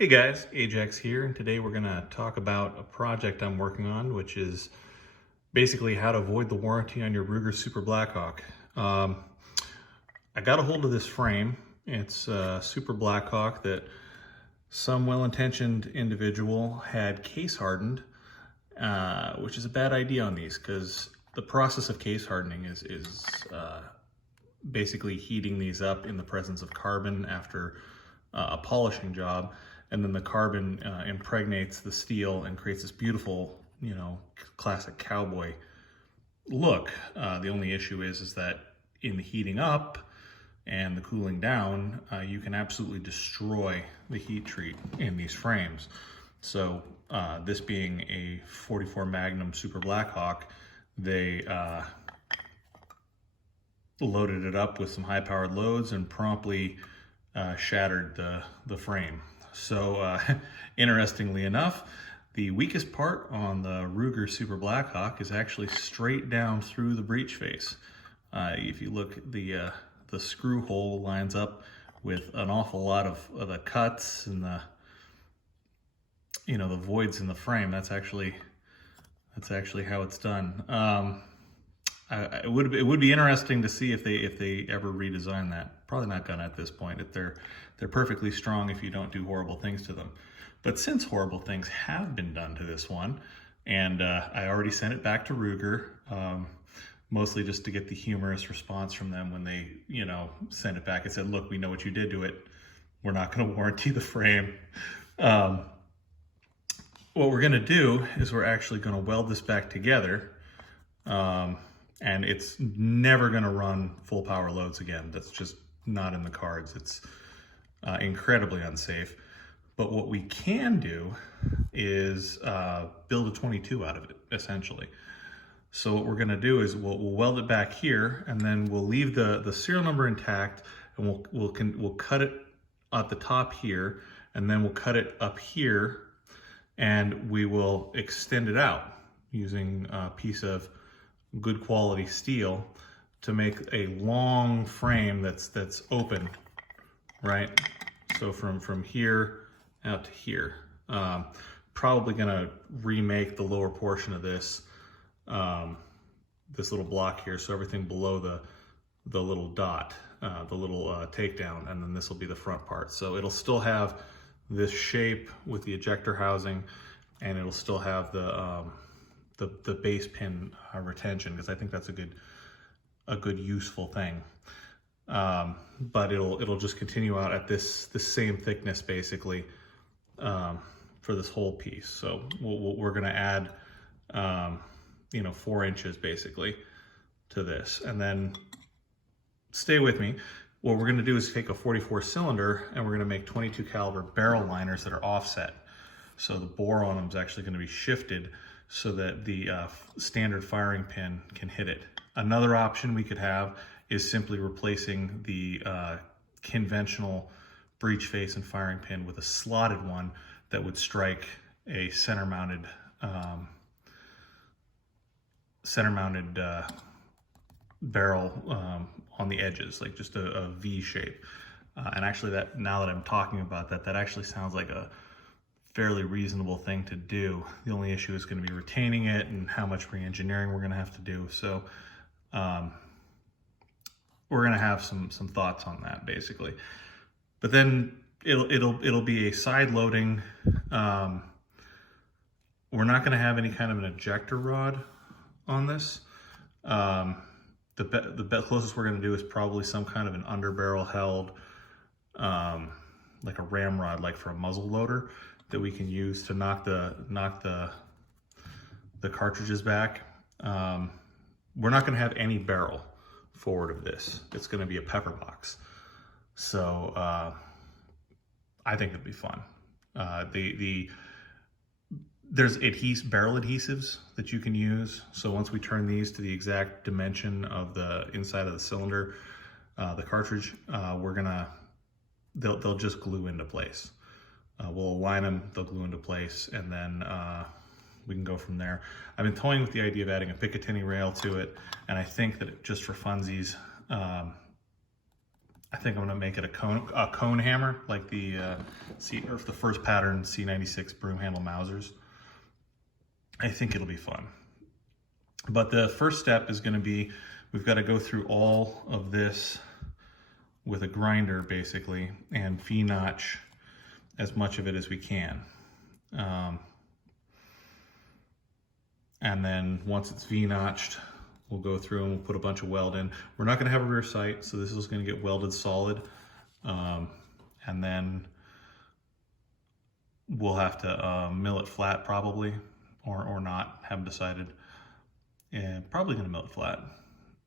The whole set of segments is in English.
Hey guys, Ajax here, and today we're going to talk about a project I'm working on, which is basically how to avoid the warranty on your Ruger Super Blackhawk. I got a hold of this frame. It's a Super Blackhawk that some well-intentioned individual had case hardened, which is a bad idea on these because the process of case hardening is basically heating these up in the presence of carbon after a polishing job, and then the carbon impregnates the steel and creates this beautiful, classic cowboy look. The only issue is that in the heating up and the cooling down, you can absolutely destroy the heat treat in these frames. So this being a 44 Magnum Super Blackhawk, they loaded it up with some high-powered loads and promptly shattered the frame. So interestingly enough, the weakest part on the Ruger Super Blackhawk is actually straight down through the breech face. If you look, the screw hole lines up with an awful lot of the cuts and the voids in the frame. That's actually how it's done. It would be interesting to see if they ever redesign that. Probably not gonna at this point. They're perfectly strong if you don't do horrible things to them. But since horrible things have been done to this one, and I already sent it back to Ruger, mostly just to get the humorous response from them when they sent it back and said, "Look, we know what you did to it. We're not going to warranty the frame." What we're going to do is we're actually going to weld this back together. And it's never going to run full power loads again. That's just not in the cards. It's incredibly unsafe. But what we can do is build a 22 out of it, essentially. So what we're going to do is we'll weld it back here, and then we'll leave the serial number intact, and we'll cut it at the top here, and then we'll cut it up here, and we will extend it out using a piece of good quality steel to make a long frame that's open, right? So from here out to here. Probably gonna remake the lower portion of this this little block here, so everything below the little dot, the little takedown, and then this will be the front part. So it'll still have this shape with the ejector housing, and it'll still have the base pin retention, because I think that's a good useful thing. But it'll just continue out at this same thickness basically for this whole piece. So we're going to add 4 inches basically to this, and then stay with me. What we're going to do is take a 44 cylinder and we're going to make 22 caliber barrel liners that are offset. So the bore on them is actually going to be shifted so that the standard firing pin can hit it. Another option we could have is simply replacing the conventional breech face and firing pin with a slotted one that would strike a center-mounted barrel on the edges, like just a V shape. And actually, now that I'm talking about that actually sounds like a fairly reasonable thing to do. The only issue is going to be retaining it and how much re-engineering we're going to have to do. So we're going to have some thoughts on that basically. But then it'll be a side loading. We're not going to have any kind of an ejector rod on this. The closest we're going to do is probably some kind of an underbarrel held, like a ramrod, like for a muzzle loader, that we can use to knock the cartridges back. We're not going to have any barrel forward of this. It's going to be a Peperbox. So I think it'd be fun. There's barrel adhesives that you can use. So once we turn these to the exact dimension of the inside of the cylinder, the cartridge, they'll just glue into place. We'll align them, they'll glue into place, and then we can go from there. I've been toying with the idea of adding a Picatinny rail to it, and I think that just for funsies, I think I'm gonna make it a cone hammer, like the the first pattern C96 broom handle Mausers. I think it'll be fun. But the first step is gonna be, we've got to go through all of this with a grinder basically and V-notch as much of it as we can. And then once it's V-notched, we'll go through and we'll put a bunch of weld in. We're not gonna have a rear sight, so this is gonna get welded solid. And then we'll have to mill it flat probably, or not, haven't decided. And probably gonna mill it flat.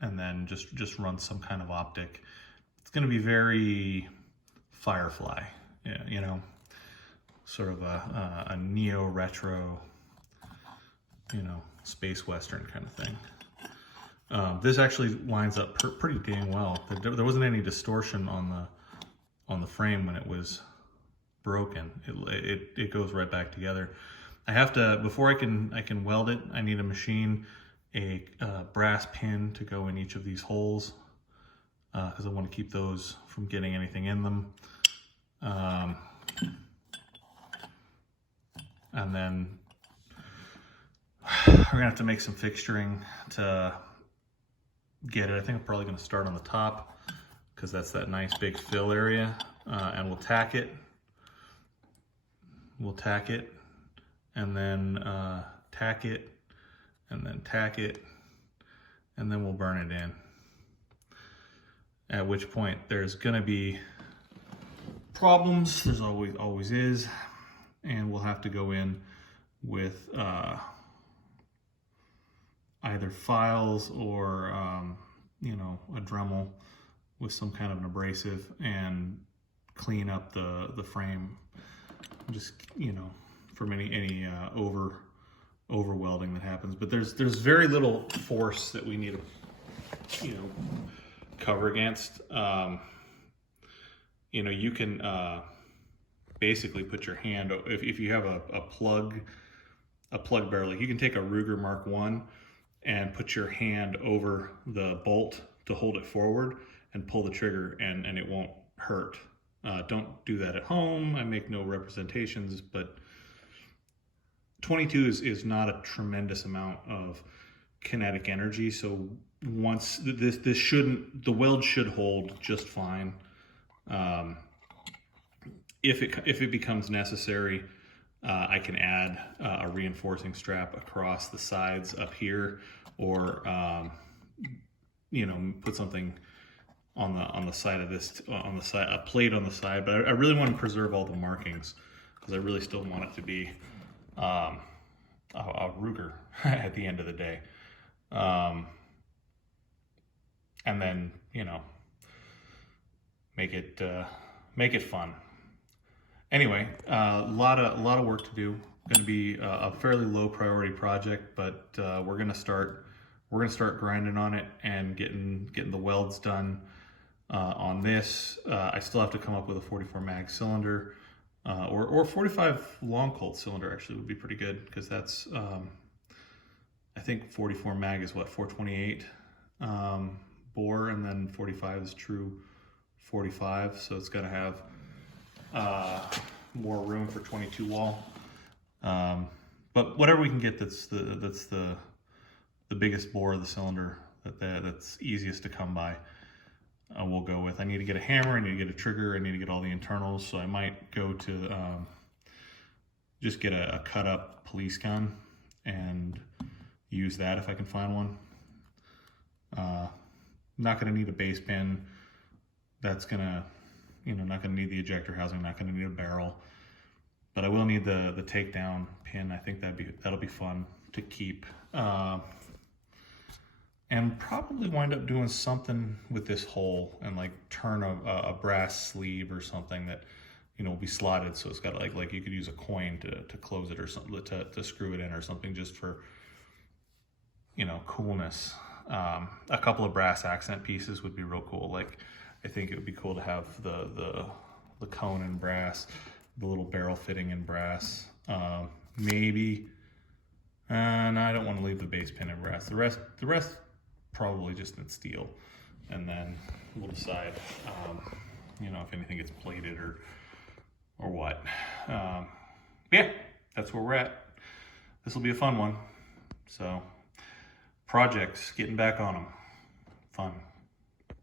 And then just run some kind of optic. It's gonna be very Firefly, you know, sort of a neo-retro, you know, space western kind of thing. This actually lines up pretty dang well. There wasn't any distortion on the frame when it was broken. It goes right back together. I have to, before I can weld it, I need to machine a brass pin to go in each of these holes because I want to keep those from getting anything in them. And then we're gonna have to make some fixturing to get it. I think I'm probably gonna start on the top because that's that nice big fill area, and we'll tack it. We'll tack it, and then tack it, and then tack it, and then we'll burn it in. At which point there's gonna be problems. There's always is, and we'll have to go in with either files or you know, a Dremel with some kind of an abrasive and clean up the frame, just, you know, from any over welding that happens. But there's very little force that we need to, you know, cover against. You know, you can basically put your hand, if you have a plug barrel, like you can take a Ruger Mark I and put your hand over the bolt to hold it forward and pull the trigger, and it won't hurt. Don't do that at home. I make no representations, but 22 is not a tremendous amount of kinetic energy. So once this shouldn't, the weld should hold just fine. If it becomes necessary, I can add a reinforcing strap across the sides up here, or you know, put something on the side of this, on the side, a plate on the side. But I really want to preserve all the markings because I really still want it to be a Ruger at the end of the day. And then, you know, make it fun. Anyway, a lot of work to do. Going to be a fairly low priority project, but we're gonna start grinding on it and getting the welds done on this. I still have to come up with a 44 mag cylinder, or 45 long colt cylinder actually would be pretty good, because that's I think 44 mag is what, 428 bore, and then 45 is true 45, so it's got to have more room for 22 wall. But whatever we can get that's the biggest bore of the cylinder, that's easiest to come by, we'll go with. I need to get a hammer, I need to get a trigger, I need to get all the internals, so I might go to just get a cut up police gun and use that if I can find one. Not going to need a base pin. That's gonna, you know, not going to need the ejector housing, not going to need a barrel, but I will need the takedown pin. I think that'll be fun to keep, and probably wind up doing something with this hole and like turn a brass sleeve or something that, you know, will be slotted, so it's got like you could use a coin to close it or something, to screw it in or something, just for, you know, coolness. A couple of brass accent pieces would be real cool. Like, I think it would be cool to have the cone in brass, the little barrel fitting in brass. Maybe, and I don't want to leave the base pin in brass. The rest probably just in steel. and then we'll decide, you know, if anything gets plated or what. Yeah, that's where we're at. This will be a fun one. So, projects, getting back on them. Fun.